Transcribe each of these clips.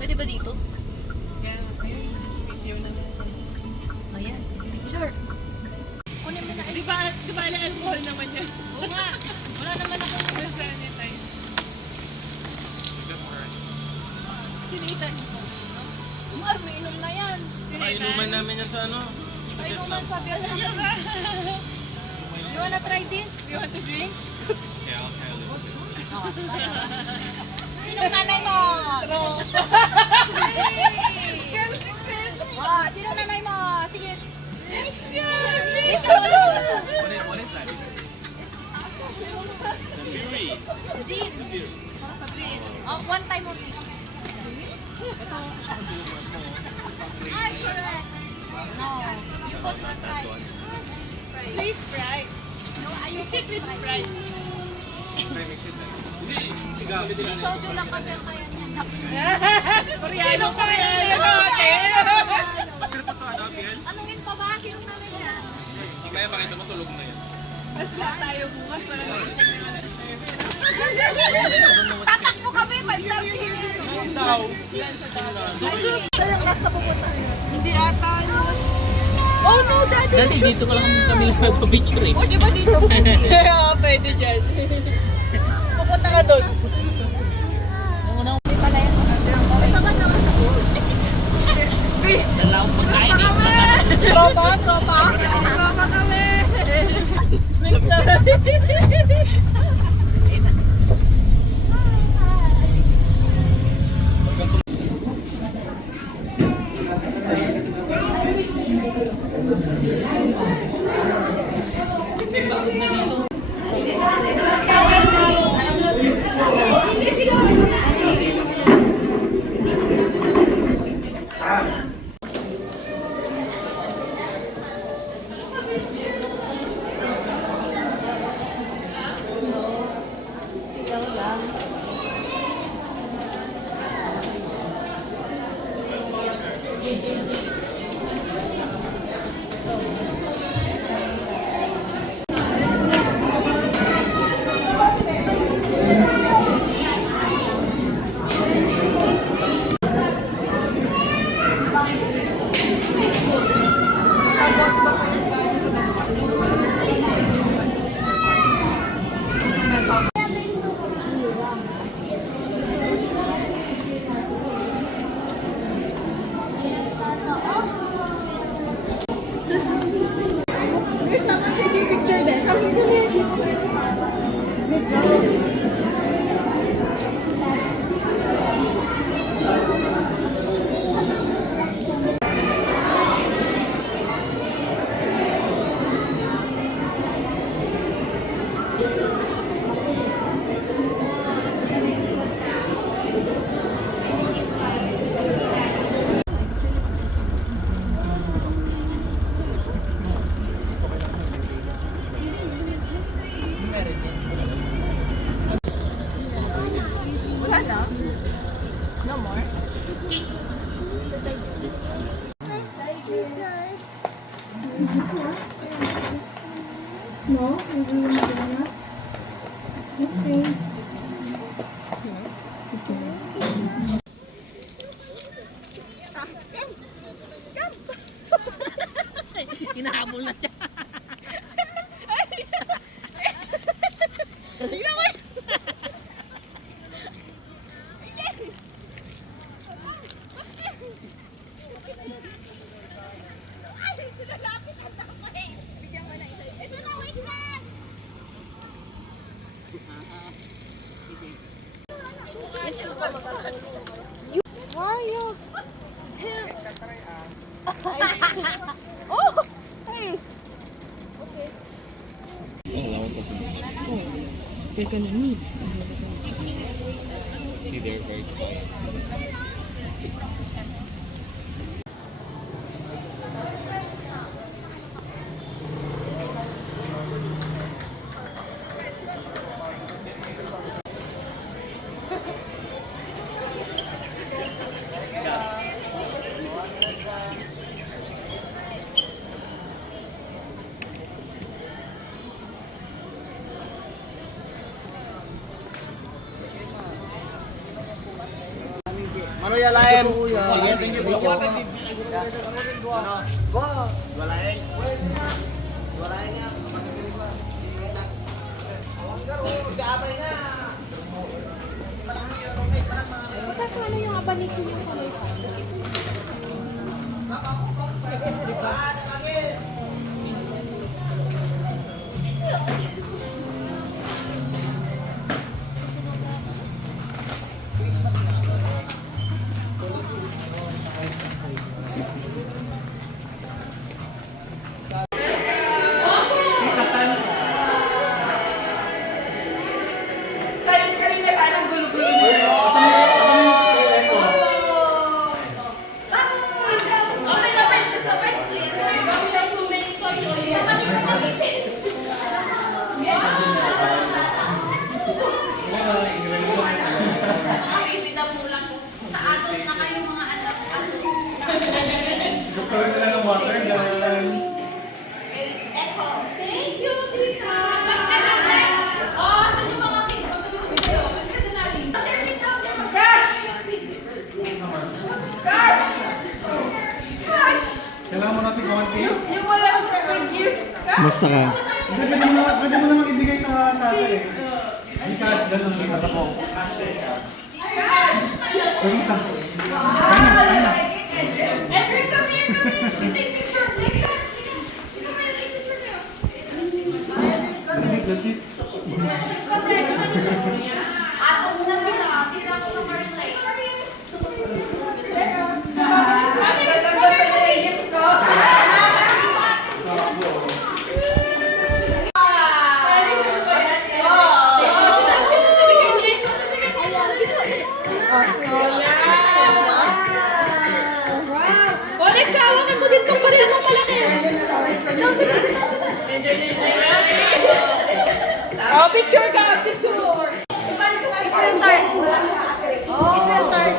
Pwede ba dito? Yan, ayan. Video naman. Ayan. Picture. Kunin mo na. Di ba alcohol naman yan? Oo nga. Wala naman ako. Sanitize. Sinitan. Umar, may inom na yan. Painuman namin yan sa ano. May inuman sa Vietnam. You wanna try this? You want to drink? Yeah, I'll try a little bit. Sinong nanay mo? Oh, sinong nanay mo? Sige. Dito. What is that? Fury. Jeez. Oh, one time only. Ay, correct. No, you put one try. Please Sprite. No, You check with Sprite. May soju lang kasi ang kaya niya. Koreano pa yan. Anongin pa ba? Sinong nanay niya? Mamaya makita mo tulog na yan. Mas lang tayo bukas. Wala na check na lang. Tatakbo kami, 5:30. Saan ang last na pupunta? Hindi ata. Oh no, daddy! Dati dito ko lang kami nagpa-picture eh. O, di ba dito? Yeah, pwede dyan. Pupunta ka doon. Una Hindi pala yan. Tagal naman ako. dala akong pagkain eh. Tropa. Tropa kami. There's someone taking picture there. Come No, hindi mo na. Okay. Hinahabol na siya. Mario. Oh, hey. They're gonna meet. See, they're very quiet. Ano yan, Laem? Sige, thank you. Go! Walaeng. Walaeng nga. Gabay na! Magkakala yung abanikin yung kulay. Sabi ka rin na sana ang gulo-gulo niyo. Okay na, friends. That's alright. Bago lang sumay ko. Makikita mo lang kung sa atot na kayo mga anak. Thank you, Tita. Oh, saan yung mga kids? Magsabi kayo. Kasi ka dunali. There, sit down there. Cash! Cash! Cash! Kailangan mo natin konti. Yung wala ko na gift. Cash! Basta ka. Pwede mo naman ibigay ka tatay eh. Ay, cash, ganun. Kita po. Edric, come here. You take picture. Next time. Dito kayo, take picture kayo. Ato mo na sila. Hindi na ako na-marlay. Alex, hawakan mo din itong pareho malaki. Oh, picture ka, picture. It will turn. It will turn.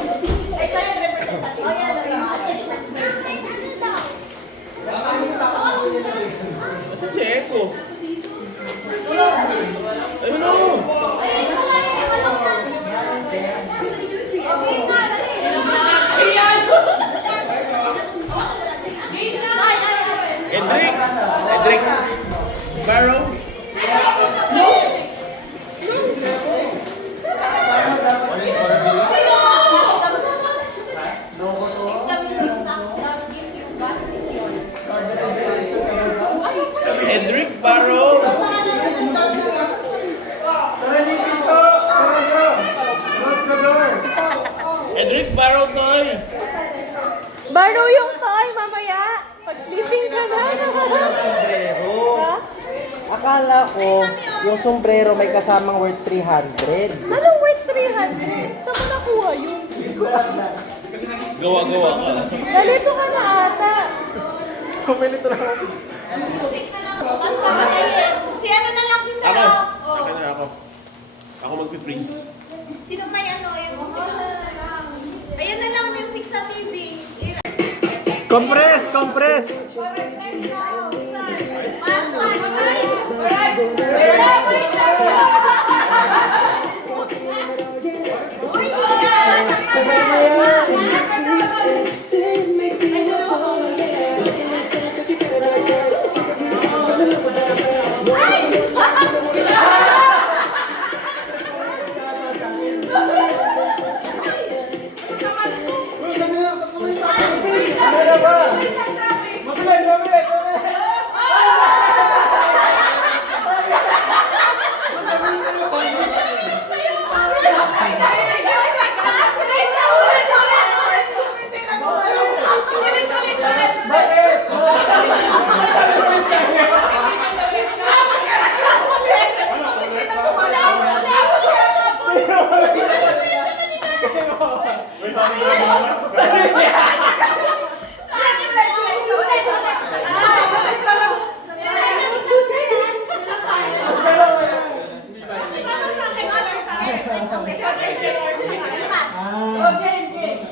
Asa si Eko? Ayun o! Edric! Edric! Barrow! Edric Barrow! Edric Barrow, Toy! Baro yung toy, mamaya. Pag sleeping ka na. Sombrero. Ha? Akala ko, yung sombrero may kasamang worth 300. Anong worth 300? Saan mo nakuha yun? Gawa-gawa ka. Nalito ka na ata. Kuminito lang ako. Mas makakayin. Si ano na lang si Sarah. Ako. Oh. Ako na ako. Ako magpi-freeze. Sino may ano yung... Ayan na lang music sa TV. Compress! Compress!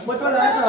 Ba't wala ito?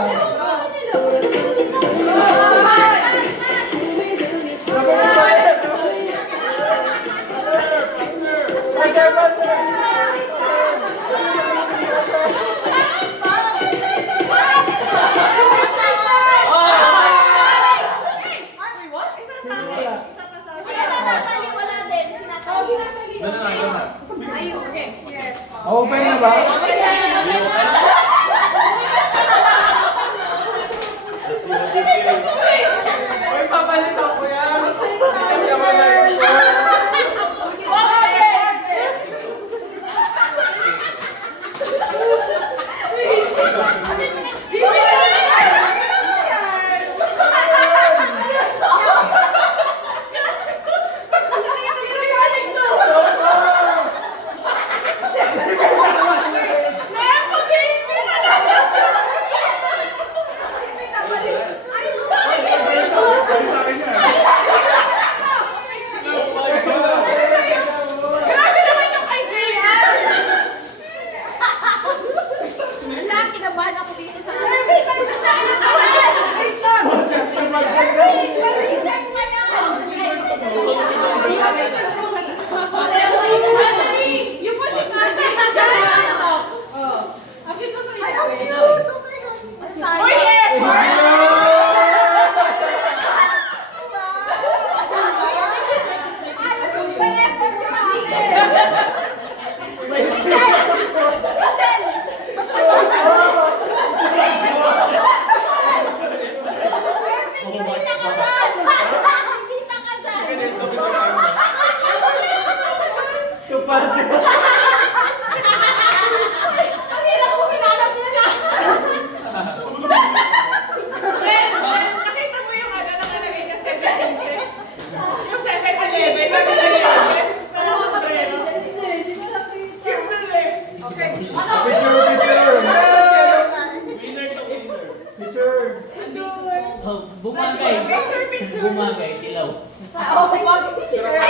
Gumagay, dilaw. Ay,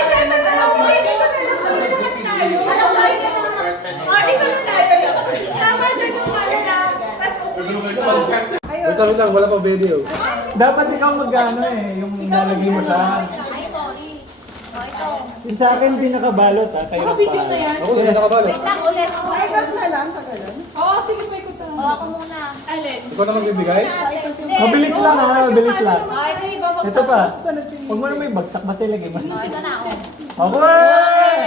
saan na tayo? Dito na tayo. Dito na tayo. Tama dyan yung camera. Wait lang, wala pa video. Dapat ikaw mag-ano yung nalagay mo siya. Ay, sorry. Oh, ito. Yung sa akin, hindi nakabalot ha. Kayo Naka-video na yan? Ako na nakabalo. Lang ulit. Ay, gab na lang. Tagalan. Oo, sige, may kuta. Oo, ako muna. Alin? Ikaw na magbibigay? Mabilis lang ha, mabilis lang. Oh, ito yung babagsak. Ito pa. Huwag mo na may bagsak, basta ilagay mo. Oh, ito na ako. Okay!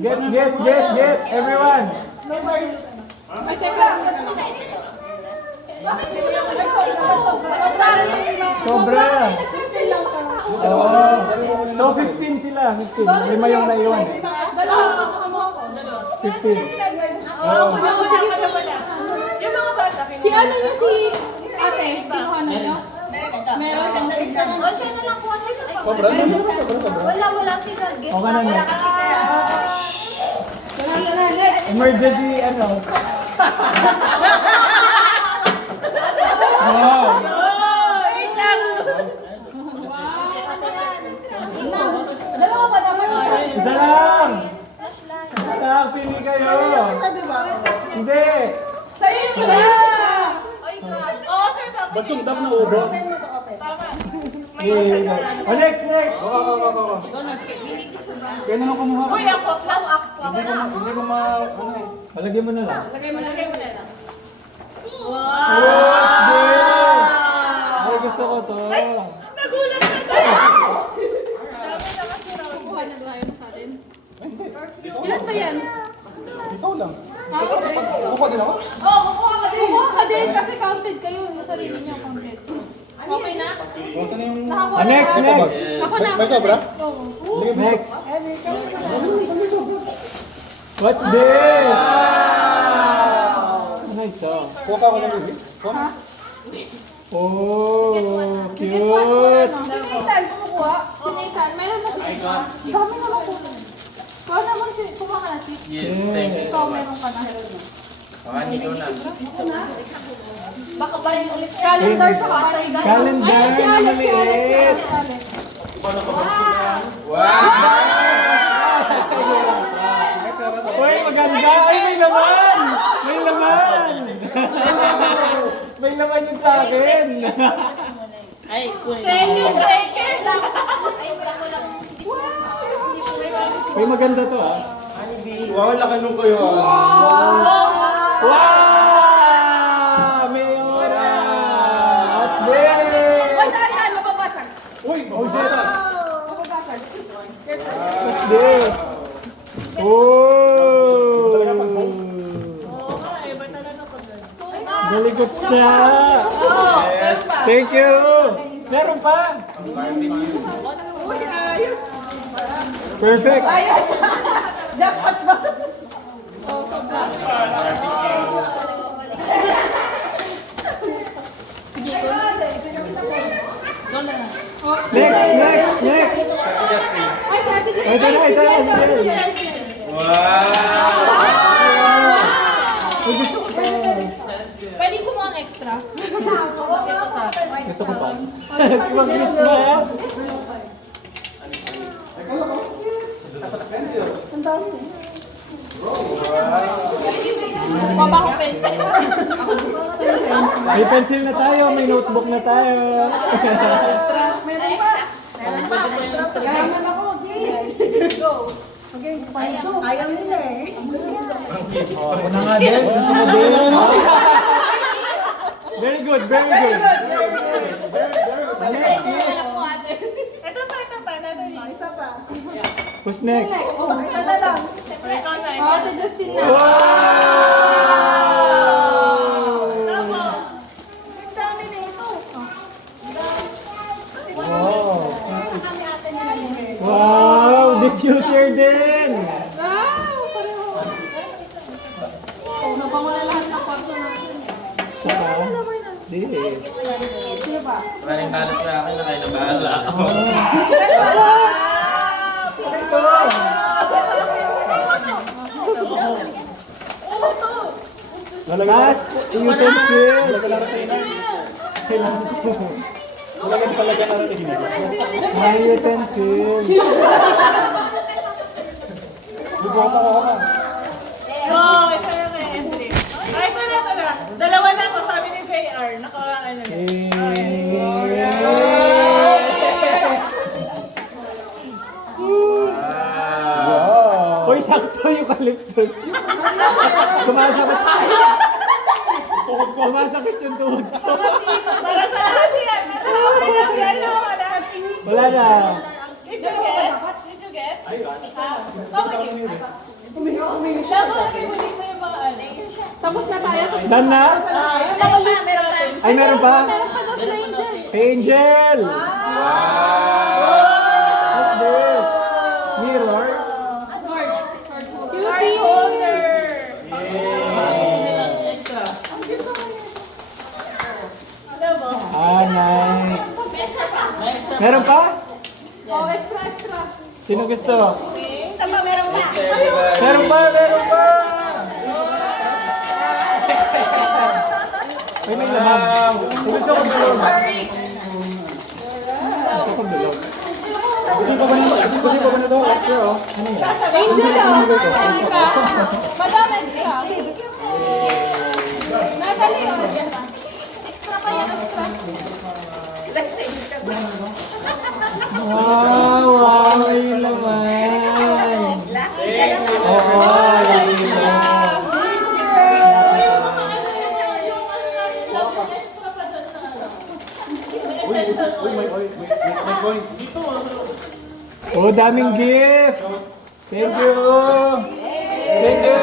Get, everyone! Ay, teka. Bakit hindi mo na ako? Ay, sorry. Sobra! Oo. So 15 sila, 15. Lima yung naiwan eh. Dalawa ako. 15. Oo, sige po. Yung mga bata, Si ano yung si ate? Kinuha na nyo? Meron. O, siya na lang po kasi. Sobra? Wala sila. Guess Okay na wala next. kasi kaya. Emergency ano. Wait lang. Dalawa pa dapat. Isa lang! Isa lang, pili kayo! Hindi! Sa'yo yung isa. Oo, sir, tapos. Ba't yung dam na ubo? Oh, next! Ako. Kaya na lang kumuha. Uy, ako, plus. Hindi ko ma... Ano eh. Palagyan mo na lang. Lagay mo na. Lagay mo na lang. Ay, gusto ko to. Nagulat na tayo. Kukuha na tayo sa atin. Ilan ba yan? Ikaw lang. Ako Kukuha din ako? Oo, kukuha ka din. Kukuha ka din kasi counted kayo. Yung sarili niyo counted. Okay na? Kung saan yung... Nakakuha Next! Ako na. May sobra? Oo. Next! What's this? Ano ito? Kuha ka ako ng bibig? Ha? Oh, Si cute! Nathan, kumukuha. Si Nathan, meron na si Nathan. Dami naman po. Kuha naman si... Kuha ka na si... Yes, thank you. Ikaw, meron ka na. Baka hindi ko na. Baka ba rin ulit? Calendar sa battery. Calendar, Ay, si Alex, si Alex, si maliit. Alex. Uy, maganda! Ay, may laman! May laman! May laman yun sa akin! Ay, kunin. Second. May maganda to ah. Wow, lakan ko yun. Wow! Mayora! What's this? Uy, dahan, mapabasag. Uy, Oh shit! Mapabasag. What's this? Oh! Very good siya! Yes. Thank you! Meron pa! Perfect! Ayos. Jackpot ba? Oh, sobra. Sige, Next! Ay, si Ate Jess. Ito na, Ay, si ito na, Jess. ito na. Si Jess. Ay, gusto ko pa! Pwede kumuha ang extra. Ito sa akin. Gusto ko pa! Mag-Christmas! Mabaho pencil. May pencil na tayo, may notebook na tayo. Meron pa. Yaman ako. Ayaw nila eh. Ako na nga din, gusto mo din. Very good, very Very good. good. Very good. Anak mo, ate. Ito pa. Nadali. Isa pa. Who's next? Oh, ito na lang. Ikaw na. Oh, Ate Justin na. Wow! Ang dami na ito. Wow! Kami ate nila yun. Wow! Diffuser din! Wow! Pareho. Oh, nabango na lahat ng kwarto natin. Saka, this. Sino pa? Maraming kalat na akin na kayo na bahala ako. Last utensil. Talagang talaga na rin. My utensil. Bubota ko na. Oh, ito na kay entry. Ay, ito na. Dalawa na ako, sabi ni JR. Naka-ano na. Hoy, sakto yung eucalyptus. Sumasakit. Sumasakit yung tuhod ko. Para sa lahat yan. Wala na. Did you get? Did you get? Okay. Tapos na tayo. Done na? Yung nakalip natin. Ay, meron pa? Meron pa daw sila Angel. Angel! What's this? Mirror? Card holder. Alam mo? Ah, nice. Meron pa? Oh, extra. Sino gusto? Tama, meron na. Meron pa! Meron pa! Ay, may laman. Gusto ko bilog. Gusto ko bilog. Hindi pa ba na ito? Extra, oh. Angel, oh. Extra. Madam, extra. Natalie, oh. Extra pa yan, extra. Wow, may laman. Oo, may laman. May coins dito. Oh, daming gift. Thank you. Thank you.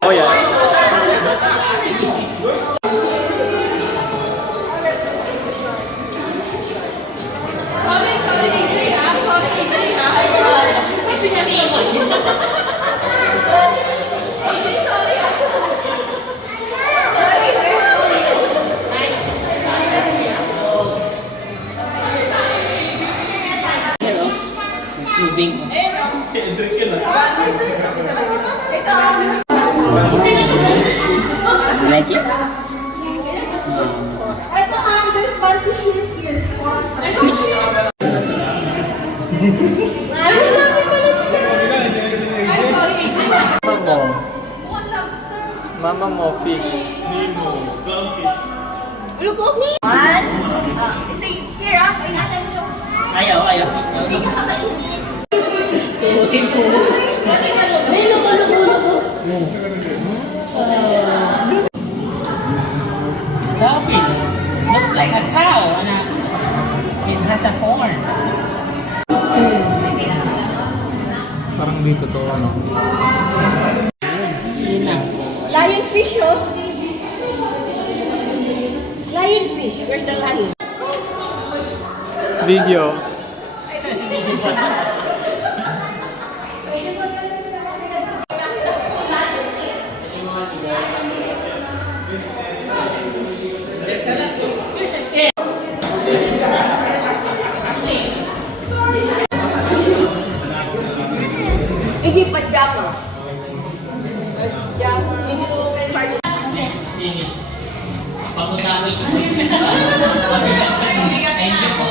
Oh, yeah. Sorry, AJ, ha? Sorry, AJ, ha? Pinaniwan. AJ, sorry, ha? It's moving. Si Edric yun, ah. You like it? Ito Anders, panty shirt here. Ay, sabi pala nila. Ay, sorry, AJ, ha? Mukhang lobster. Mama mo, fish. Nemo, clownfish. Look up. One. Say, here ah. Ayaw. Hindi ka kakainin. Suhin ko. Ay, luko. Coffee. Looks like a cow. It has a horn. Parang dito to, ano? Yun na. Lionfish oh. Lionfish. Where's the lion? Video. Thank you po.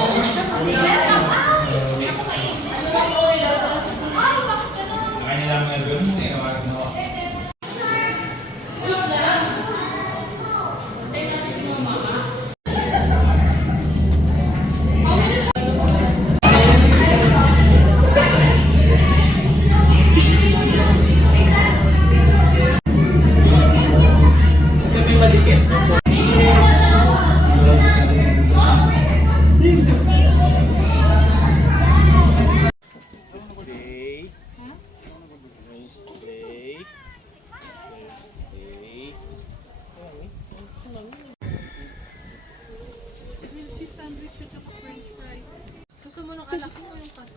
Gusto mo ng anak mo yung cut?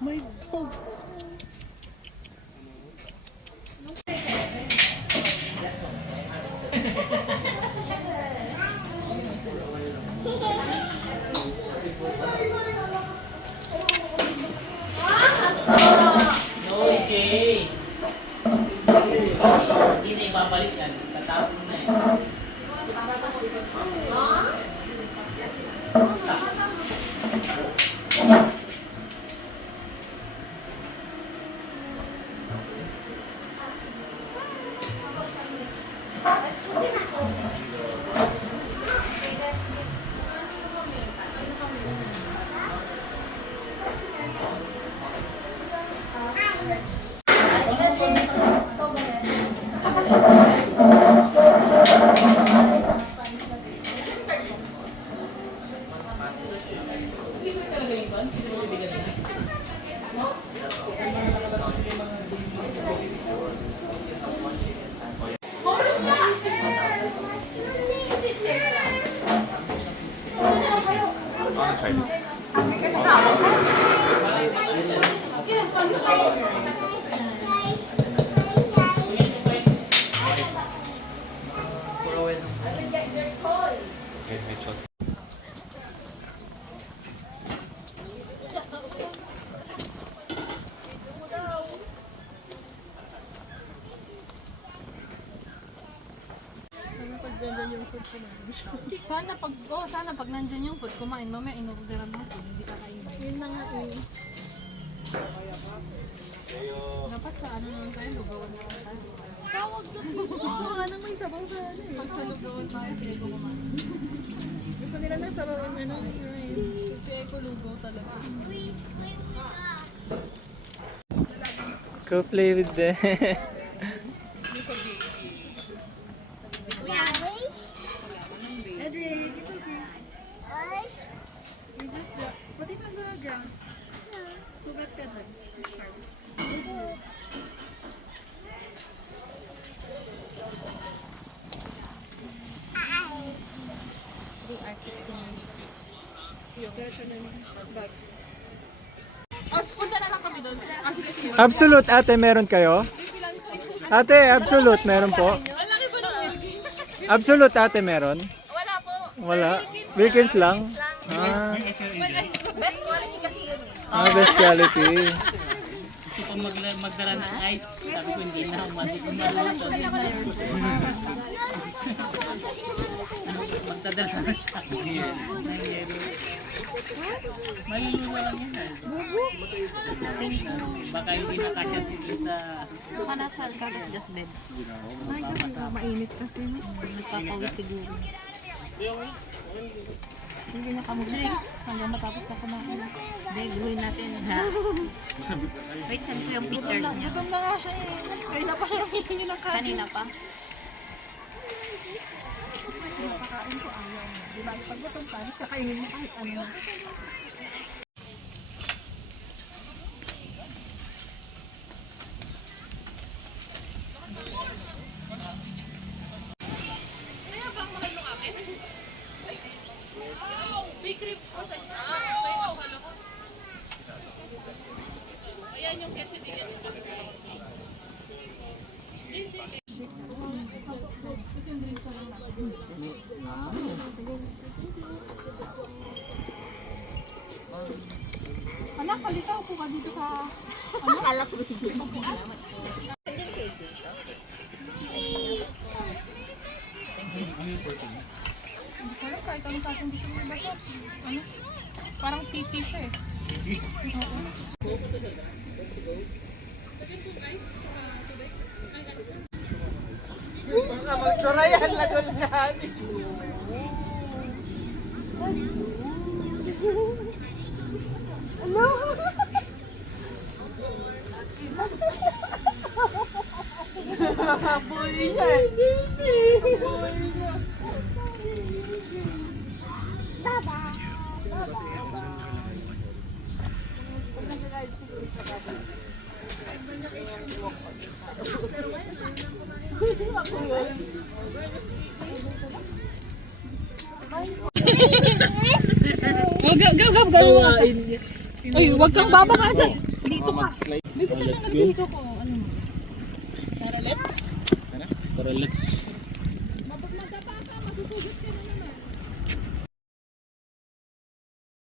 Okay. Hindi na ibabalik yan. Tatapon na yan. Sana pag nandyan yung food, kumain. Mamaya inorderan mo food, hindi ka kainin. Yun na nga eh. Dapat sa ano naman tayo, lugawan naman tayo. Tawag na po! Anong may sabaw sa ano eh. Pag sa lugawan tayo, sige ko kumain. Gusto nila ng sabaw ang ano. Kasi ko lugaw talaga. Go play with them. Edric, it's okay. You just put it on the ground. Sugat ka dyan. Punta na lang kami doon. Sige, sige. Absolute ate, meron kayo? Ate, absolute meron po. Ang laki ba ng Wilkins? Absolute ate meron? Wala po. Wala. Wilkins lang? Ah, Best quality kasi yun. best quality. Gusto ko magdara ng ice. Sabi ko hindi na. Mati ko na lang ito. Magdadala na siya. Maluluwa lang yun. Baka hindi na kasya sa... Panasal ka, just bed. Ay, kasi mainit kasi. Nagpapawid siguro. Hindi na kamugli. Hanggang matapos na kumain. Hindi, gawin natin. Ha? Wait, saan ko yung pictures niya? Gutom na nga siya eh. Kaya pa siya hihingi ng kanin. Kanina pa? Napakain ko ayaw. Diba? Pag gutom ka, gusto kainin mo kahit ano na. Big ribs po sa ayan yung quesadilla. Anak, halika upo ka dito sa Alat mo dito. Hindi ko alam kahit anong klaseng dito may bato. Ano? Parang titi siya eh. Surayan, lagot ka. Ano? Bully siya eh. Bully siya. Oh, go. Uy, huwag kang bababa dyan. Dito ka. Dito ka na nagbihiko ko. Ano? Para let's. Mapag magdapa ka, masusugot ka na.